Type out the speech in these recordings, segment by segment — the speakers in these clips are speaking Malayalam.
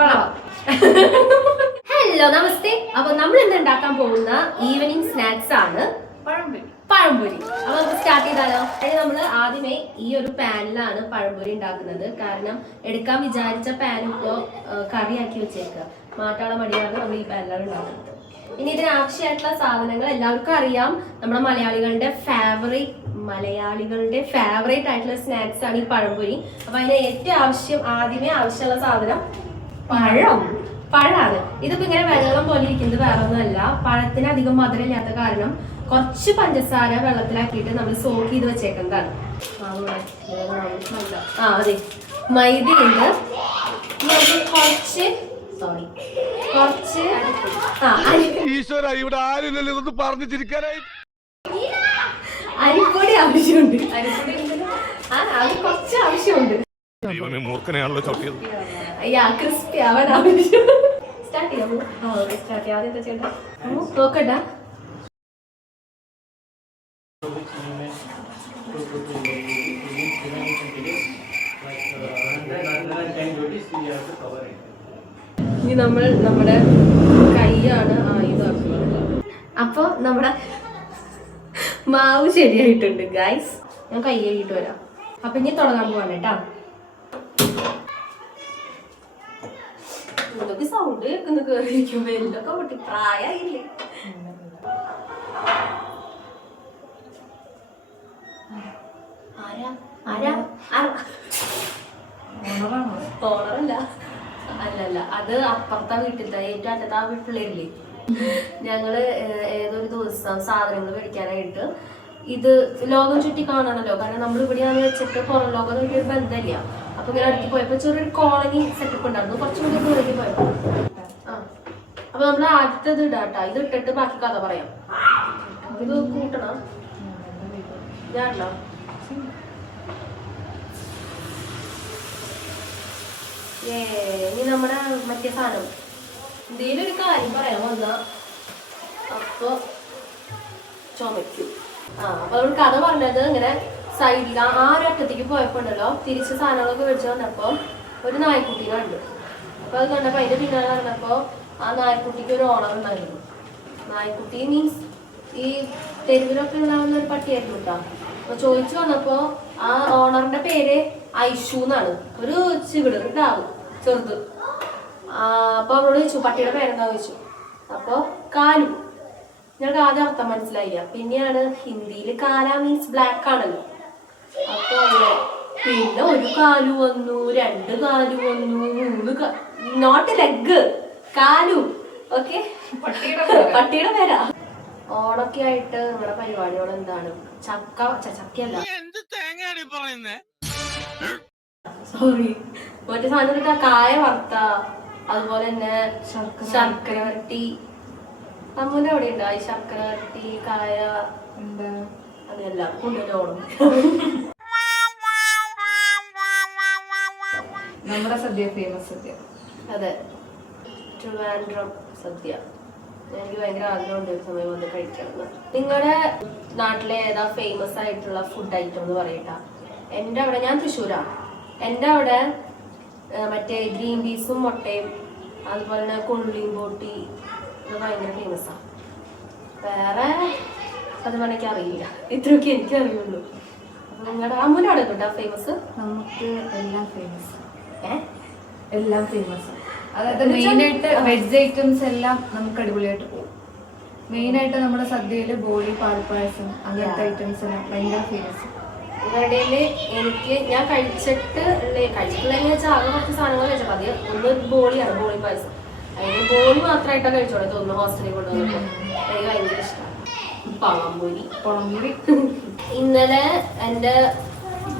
ഹലോ നമസ്തേ. അപ്പൊ നമ്മൾ ഇന്ന് ഉണ്ടാക്കാൻ പോകുന്ന ഈവനിങ് സ്നാക്സ് ആണ് പഴംപൊരി. അപ്പൊ നമുക്ക് സ്റ്റാർട്ട് ചെയ്താലോ? നമ്മൾ ആദ്യമേ ഈ ഒരു പാനിലാണ് പഴംപൊരി ഉണ്ടാക്കുന്നത്. കാരണം എടുക്കാൻ വിചാരിച്ച പാൻ ഇപ്പോ കറിയാക്കി വെച്ചേക്കുക. മാറ്റാള മടിയാണ് നമ്മൾ ഈ പാനിലാണ് ഉണ്ടാക്കുന്നത്. ഇനി ഇതിനാവശ്യമായിട്ടുള്ള സാധനങ്ങൾ എല്ലാവർക്കും അറിയാം. നമ്മുടെ മലയാളികളുടെ ഫേവറേറ്റ് ആയിട്ടുള്ള സ്നാക്സ് ആണ് ഈ പഴംപൊരി. അപ്പൊ അതിന് ഏറ്റവും ആദ്യമേ ആവശ്യമുള്ള സാധനം പഴമാണ്. ഇതിപ്പോ ഇങ്ങനെ വെള്ളം പോലെ ഇരിക്കുന്നത് വേറെ ഒന്നുമല്ല. പഴത്തിന് അധികം മധുരം ഇല്ലാത്ത കാരണം കുറച്ച് പഞ്ചസാര വെള്ളത്തിലാക്കിയിട്ട് നമ്മൾ സോക്ക് ചെയ്ത് വെച്ചേക്കുന്നതാണ്. അതെ, മൈദയുണ്ട്. അരിപ്പൊടി ആവശ്യമുണ്ട്. അത് കുറച്ച് ആവശ്യമുണ്ട്. ക്രിസ്പി ആവാൻ ആവശ്യം. സ്റ്റാർട്ട് ചെയ്യാമോ? ആദ്യം എന്താ ചെയ്യണ്ട നോക്കണ്ട. ഇനി നമ്മുടെ കൈയാണ് ആയുധമാക്കുന്നത്. അപ്പൊ നമ്മുടെ മാവ് ശരിയായിട്ടുണ്ട് ഗൈസ്. ഞാൻ കൈ കഴുകിയിട്ട് വരാം. അപ്പൊ ഇനി തുടങ്ങാൻ പോവാണ് കേട്ടാ. ഇതൊക്കെ സൗണ്ട് കേൾക്കുന്ന കേറിയിരിക്കുമ്പോ എല്ലൊക്കെ പൊട്ടി പ്രായമായില്ലേ. ഓണറല്ല, അല്ലല്ല, അത് അപ്പുറത്തെ വീട്ടിലത്തെ ഏറ്റവും അറ്റത്തെ ആ പിള്ളേരില്ലേ. ഞങ്ങള് ഏതൊരു ദിവസം സാധനങ്ങൾ മേടിക്കാനായിട്ട് ഇത് ലോകം ചുറ്റി കാണണല്ലോ. കാരണം നമ്മൾ ഇവിടെയാണ് വെച്ചിട്ട് പുറം ലോകം ഒരു ബന്ധമില്ല. അപ്പൊ ഇങ്ങനെ അടുത്ത് പോയപ്പോ ചെറിയൊരു കോളനി സെറ്റപ്പ് ഉണ്ടായിരുന്നു. കുറച്ചും കൂടി ദൂരേക്ക് പോയപ്പോ അപ്പൊ നമ്മൾ ആദ്യത്തെ ഇത് ഇടാട്ടാ. ഇത് ഇട്ടിട്ട് ബാക്കി കഥ പറയാം. ഇത് കൂട്ടണം. ഞാനോ ഇനി നമ്മുടെ മറ്റേ സാധനം എന്തെങ്കിലും ഒരു കാര്യം പറയാൻ വന്ന അപ്പൊ ചുമയ്ക്കും. അപ്പൊ നമ്മൾ കഥ പറഞ്ഞത് ഇങ്ങനെ സൈഡിൽ ആ ഒരു അറ്റത്തേക്ക് പോയപ്പോ ഉണ്ടല്ലോ, തിരിച്ച് സാധനങ്ങളൊക്കെ മേടിച്ചു വന്നപ്പോ ഒരു നായ്ക്കുട്ടീനെ കണ്ടു. അപ്പൊ അത് കണ്ടപ്പോ അതിന്റെ പിന്നാലെ നടന്നപ്പോ ആ നായ്ക്കുട്ടിക്ക് ഒരു ഓണർ ഉണ്ടായിരുന്നു. നായ്ക്കുട്ടി മീൻസ് ഈ തെരുവിലൊക്കെ ഉണ്ടാവുന്ന ഒരു പട്ടിയായിരുന്നു കേട്ടോ. അപ്പൊ ചോദിച്ചു വന്നപ്പോ ആ ഓണറിന്റെ പേര് ഐഷു എന്നാണ്. ഒരു ചിവിട് ഉണ്ടാവും ചെറുത്. അപ്പൊ അവളോട് ചോദിച്ചു പട്ടിയുടെ പേരെന്താ ചോദിച്ചു. അപ്പൊ കാലു. ഞങ്ങൾക്ക് ആദ്യം അർത്ഥം മനസ്സിലായില്ല. പിന്നെയാണ് ഹിന്ദിയിൽ കാല മീൻസ് ബ്ലാക്ക് ആണല്ലോ. അപ്പൊ പിന്നെ ഒരു കാലു വന്നു, 2 കാലു വന്നു, 3 നോട്ട് ലെഗ്, കാലു. ഓക്കെ, പട്ടിയുടെ പേരാ. ഓണൊക്കെ ആയിട്ട് നമ്മുടെ പരിപാടികൾ എന്താണ്? ചക്കയല്ല, സോറി, മറ്റേ സാധനം കായ വറുത്ത, അതുപോലെ തന്നെ ശർക്കര വരട്ടി. അമ്മൂന്റെ അവിടെ ഉണ്ട് ഈ ശർക്കര വരട്ടി, കായ, അതെല്ലാം കൊണ്ടുവരോണം. നമ്മുടെ സദ്യ ഫേമസ് സദ്യ. അതെ, ട്രിവാൻഡ്രം സദ്യ. എനിക്ക് ഭയങ്കര ആഗ്രഹമുണ്ട് ഒരു സമയം വന്ന് കഴിക്കണം. നിങ്ങളുടെ നാട്ടിലെ ഏതാ ഫേമസ് ആയിട്ടുള്ള ഫുഡ് ഐറ്റം എന്ന് പറയട്ടാ. എൻ്റെ അവിടെ, ഞാൻ തൃശ്ശൂരാണ്, എൻ്റെ അവിടെ മറ്റേ ഗ്രീൻ പീസും മുട്ടയും അതുപോലെ തന്നെ കൊള്ളിയും ബോട്ടി ഇത് ഭയങ്കര ഫേമസാണ്. വേറെ അത് പറഞ്ഞാൽ അറിയില്ല. ഇത്രയൊക്കെ എനിക്ക് അറിയുള്ളൂ. അപ്പൊ നിങ്ങളുടെ അമ്മൂൻ്റെ അവിടെ കേട്ടോ ഫേമസ്? നമുക്ക് എല്ലാം ഫേമസ്. എല്ലാം ഫേമസ്. അതായത് മെയിനായിട്ട് വെജ് ഐറ്റംസ് എല്ലാം നമുക്ക് അടിപൊളിയായിട്ട് പോകും. മെയിനായിട്ട് നമ്മുടെ സദ്യയിൽ ബോളി, പാൽപ്പായസം അങ്ങനത്തെ ഐറ്റംസ് എല്ലാം ഭയങ്കര ഫേമസ്. ഇവരുടെ എനിക്ക് ഞാൻ കഴിച്ചിട്ടുള്ളതെന്ന് വെച്ചാൽ ആകെ കുറച്ച് സാധനങ്ങൾ കഴിച്ചപ്പോൾ അത് ഒന്ന് ബോളിയാണ്, ബോളി പായസം. അതിന് ബോളി മാത്രമായിട്ടാണ് കഴിച്ചോളൂ. തോന്നുന്നു ഹോസ്റ്റലിൽ കൊണ്ടുവന്നപ്പോൾ എനിക്ക് ഭയങ്കര ഇഷ്ടമാണ്. പഴംപൊരി ഇന്നലെ എൻ്റെ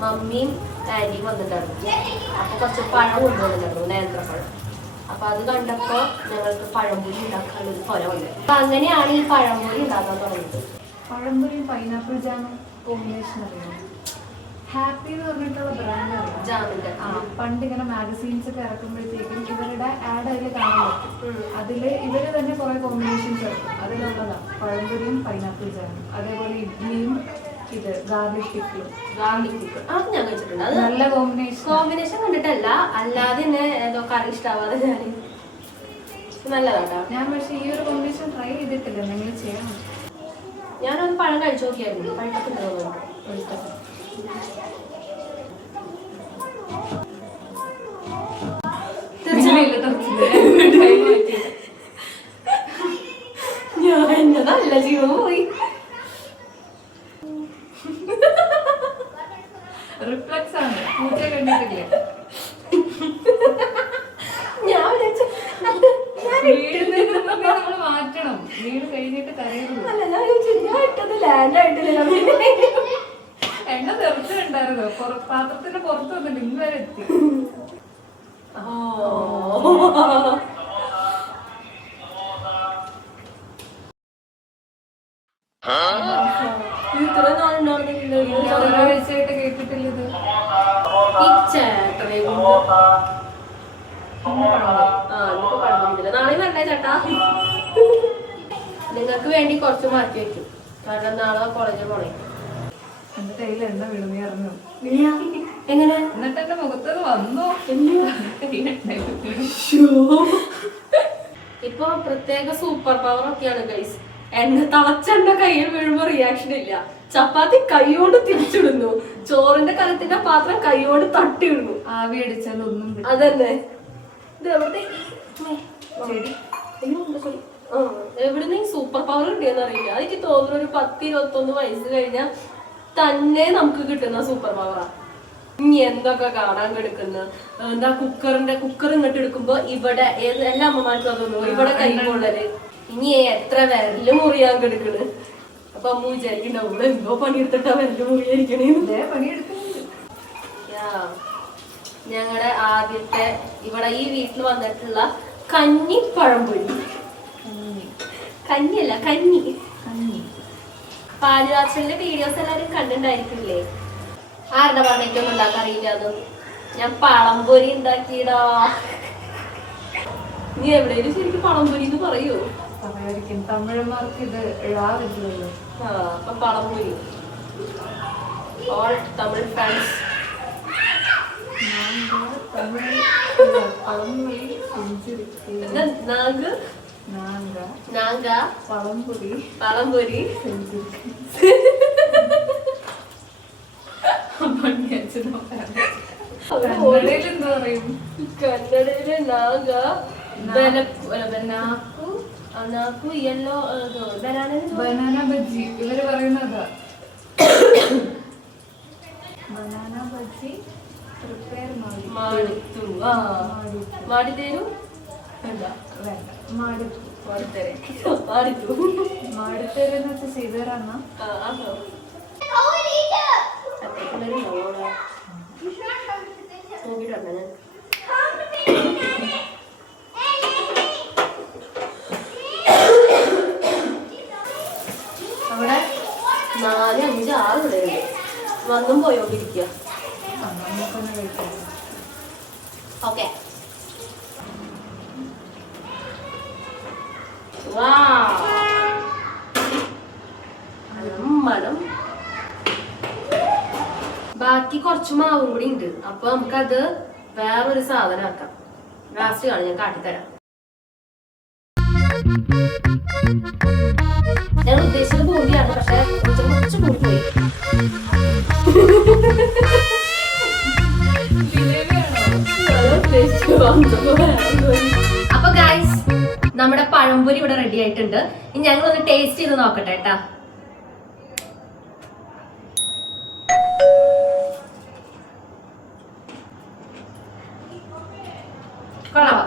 മമ്മിയും ആൻറ്റിയും വന്നിട്ടാണ്. അപ്പൊ കുറച്ച് പഴം കൊണ്ടുവന്നിട്ടുണ്ടായിരുന്നു, നേന്ത്രപ്പഴം. അപ്പൊ അത് കണ്ടപ്പോ ഞങ്ങൾക്ക് പഴംപൊരി ഉണ്ടാക്കാനുള്ളൊരു ത്വര വന്നത്. അപ്പൊ അങ്ങനെയാണ് ഈ പഴംപൊരി ഉണ്ടാക്കാൻ തുടങ്ങിയത്. പഴംപൊരിയും പൈനാപ്പിൾ ജാമും കോമ്പിനേഷൻ അറിയാം. ഹാപ്പി എന്ന് പറഞ്ഞിട്ടുള്ള ബ്രാൻഡ് അറിയാം, ജാമിന്റെ. പണ്ട് ഇങ്ങനെ മാഗസീൻസ് ഒക്കെ ഇറക്കുമ്പോഴത്തേക്കും ഇവരുടെ ആഡ് അതിൽ കാണാൻ പറ്റും. അതില് ഇവര് തന്നെ കുറെ കോമ്പിനേഷൻസ് ഇറക്കും. അതിലുള്ളതാണ് പഴംപൊരിയും പൈനാപ്പിൾ ജാമും. അതേപോലെ ഇഡ്ഡലിയും ഇത് ഗാർലിക് പിക്കിളും. അത് ഞാൻ കഴിച്ചിട്ടുണ്ട്. അത് നല്ല കോമ്പിനേഷൻ കണ്ടിട്ടല്ല, അല്ലാതെ തന്നെ ഏതോ കറി ഇഷ്ടാവാതെ ഞാൻ നല്ലതാട്ടാ. ഞാൻ പക്ഷെ ഈ ഒരു കോമ്പിനേഷൻ ട്രൈ ചെയ്തിട്ടില്ല, എന്തെങ്കിലും ചെയ്യണം. ഞാനൊന്ന് പഴം കഴിച്ചു നോക്കിയായിരുന്നു, പഴക്കത്തില്ല. ഞാൻ എന്നതല്ല ജീവൻ പോയി. റിഫ്ലക്സ് ആണ്, പൂച്ച കണ്ടിട്ടില്ലേ? നമ്മള് മാറ്റണം, വീട് കഴിഞ്ഞിട്ട് കരയുള്ളൂ. എണ്ണ തെറിച്ചിട്ടുണ്ടായിരുന്നു, പാത്രത്തിന്റെ പുറത്ത് വന്നിട്ട് ഇന്ന് വരെ എത്തി. ഒരാഴ്ചയായിട്ട് കേട്ടിട്ടില്ലത്. ഈ ചേട്ടനെ നാളെ നല്ല ചേട്ടാ. നിങ്ങൾക്ക് വേണ്ടി കുറച്ച് മാറ്റി വെക്കും, കാരണം നാളെ കോളേജിൽ പോണേ. എന്റെ കയ്യിൽ എണ്ണ വീണു അറിഞ്ഞു. എങ്ങനെ? എന്നിട്ട് എന്റെ മുഖത്ത് വന്നു. ഇപ്പൊ പ്രത്യേക സൂപ്പർ പവർ ഒക്കെയാണ് ഗൈസ്. എണ്ണ തളച്ചെണ്ണ കയ്യിൽ വീഴുമ്പോ റിയാക്ഷൻ ഇല്ല. ചപ്പാത്തി കൈയോണ്ട് തിരിച്ചിടുന്നു, ചോറിന്റെ കലത്തിന്റെ പാത്രം കൈയോണ്ട് തട്ടിയിടുന്നു. ആവി അടിച്ചാലൊന്നും അതന്നെ. ഇത് എവിടുന്ന് ഈ സൂപ്പർ പവർ കിട്ടിയെന്ന് അറിയില്ല. എനിക്ക് തോന്നുന്നു ഒരു 10-21 വയസ്സ് കഴിഞ്ഞാൽ തന്നെ നമുക്ക് കിട്ടുന്ന സൂപ്പർ പവറാ. ഇനി എന്തൊക്കെ കാണാൻ കിടക്കുന്നു. എന്താ കുക്കർ ഇങ്ങോട്ട് എടുക്കുമ്പോ ഇവിടെ എല്ലാ അമ്മമാർക്കും അതൊന്നും ഇവിടെ കൈകൊള്ളല്. ഇനി എത്ര വിരല് മുറിയാൻ കിടക്കണ്. അപ്പൊ അമ്മ വിചാരിക്കണ്ടാവും എന്തോ പണിയെടുത്തിട്ടാ വിരല് മുറിയായിരിക്കണേ. പണിയെടുക്കുന്നുണ്ട്. ഞങ്ങളുടെ ആദ്യത്തെ ഇവിടെ ഈ വീട്ടിൽ വന്നിട്ടുള്ള കഞ്ഞി പഴംപൊരി. കഞ്ഞിയല്ല, കഞ്ഞി. പാലുകാച്ചലിന്റെ വീഡിയോസ് എല്ലാവരും കണ്ടിട്ടുണ്ടായിരിക്കില്ലേ? ആരുടെ പറഞ്ഞിട്ടൊന്നും ഉണ്ടാക്കാൻ അറിയില്ല. അത് ഞാൻ പഴംപൊരി ഉണ്ടാക്കിയടാ. നീ എവിടെയും ശരിക്കും പഴംപൊരി എന്ന് പറയൂ? പറയാതിരിക്കും, തമിഴന്മാർക്ക് ഇത് ഇഴാവില്ലല്ലോ. അപ്പൊ പഴംപൊരി. All Tamil fans. പഴംപൊരി. എന്താ പറയും കന്നഡയില്? നാഗ, യെല്ലോ ബനാന ബജ്ജി. ഇവര് പറയുന്നതാ ബനാന ബജ്ജി. മാടിത്തേരും മാടിത്തേരെന്ന് വെച്ചാൽ ചെയ്തുതരാന്ന. അവിടെ 4-5 ആളുകളുണ്ട്, വന്നും പോയോണ്ടിരിക്കുക. ഓക്കെ. മണം. ബാക്കി കുറച്ച് മാവും കൂടി ഉണ്ട്. അപ്പൊ നമുക്കത് വേറൊരു സാധനം ആക്കാം. ലാസ്റ്റ് കാണും, ഞാൻ കാട്ടിത്തരാം. ഞാൻ ഉദ്ദേശിച്ചത് ബൂന്തിയാണ്, പക്ഷെ കുറച്ച് കൂടിപ്പോയി. അപ്പൊ ഗൈസ്, നമ്മുടെ പഴംപൊരി ഇവിടെ റെഡി ആയിട്ടുണ്ട്. ഇനി ഞങ്ങളൊന്ന് ടേസ്റ്റ് ചെയ്ത് നോക്കട്ടെ കേട്ടാ. കൊള്ളാം.